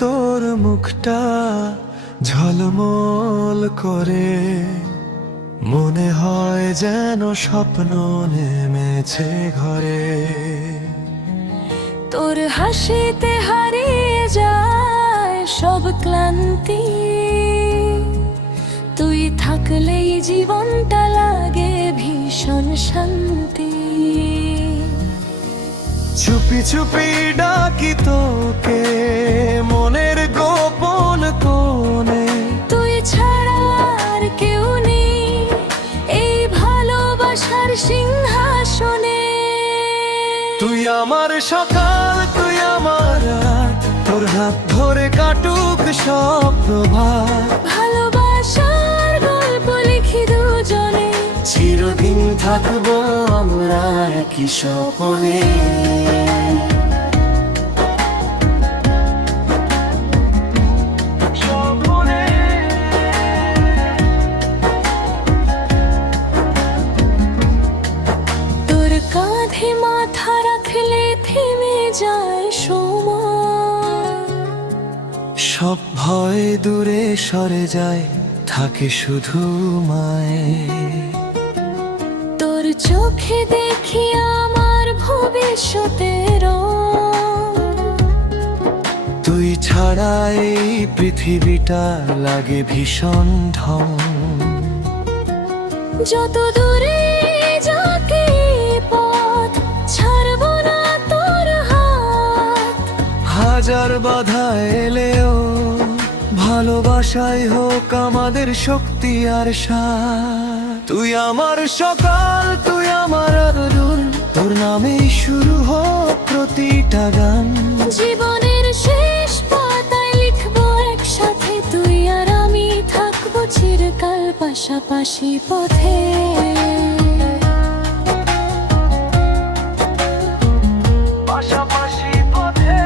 তোর মুখটা ঝলমল করে, মনে হয় যেন স্বপ্ন নেমেছে ঘরে। তোর হাসিতে হারিয়ে যায় সব ক্লান্তি, তুই থাকলেই জীবনটা লাগে ভীষণ শান্তি। চুপি চুপি ডাকি তোকে মনের গোপন কোণে, তুই ছাড়া আর কেউ নেই এই ভালোবাসার সিংহাসনে। তুই আমার সকাল, তুই আমার রাত, তোর হাত ধরে কাটুক সব প্রভাত। ভালোবাসার গল্প লিখি দুজনে, চিরদিন থাকবো আমরা একই স্বপনে। তোর কাঁধে মাথা রাখলে থেমে যায় সময়, সব ভয় দূরে সরে যায়, থাকে শুধু মায়ে। তোর চোখে দেখি আমার ভবিষ্যতের রং। তুই ছাড়া এই পৃথিবীটা লাগে ভীষণ ঢং। যত দূরে যাকে পথ ছাড়বো না তোর হাত। হাজার বাধা এলেও ভালোবাসাই হোক আমাদের শক্তি আর সাথ। তুই আমার সকাল, তুই আমার আদর, তোর নামেই শুরু হোক প্রতিটা গান। জীবনের শেষ পাতায় লিখবো একসাথে, তুই আর আমি থাকবো চিরকাল পাশাপাশি পথে। পাশাপাশি পথে।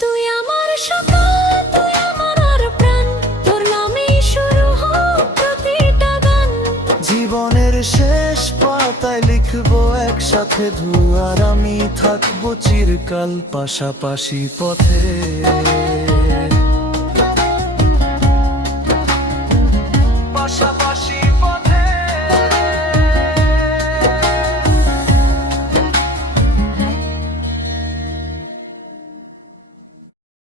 তুই আমার সকাল, তুই আমার আর প্রাণ, তোর নামেই শুরু হোক প্রতিটা গান। জীবনের শেষ পাতায় লিখবো একসাথে, তুই আর আমি থাকবো চিরকাল পাশাপাশি পথে।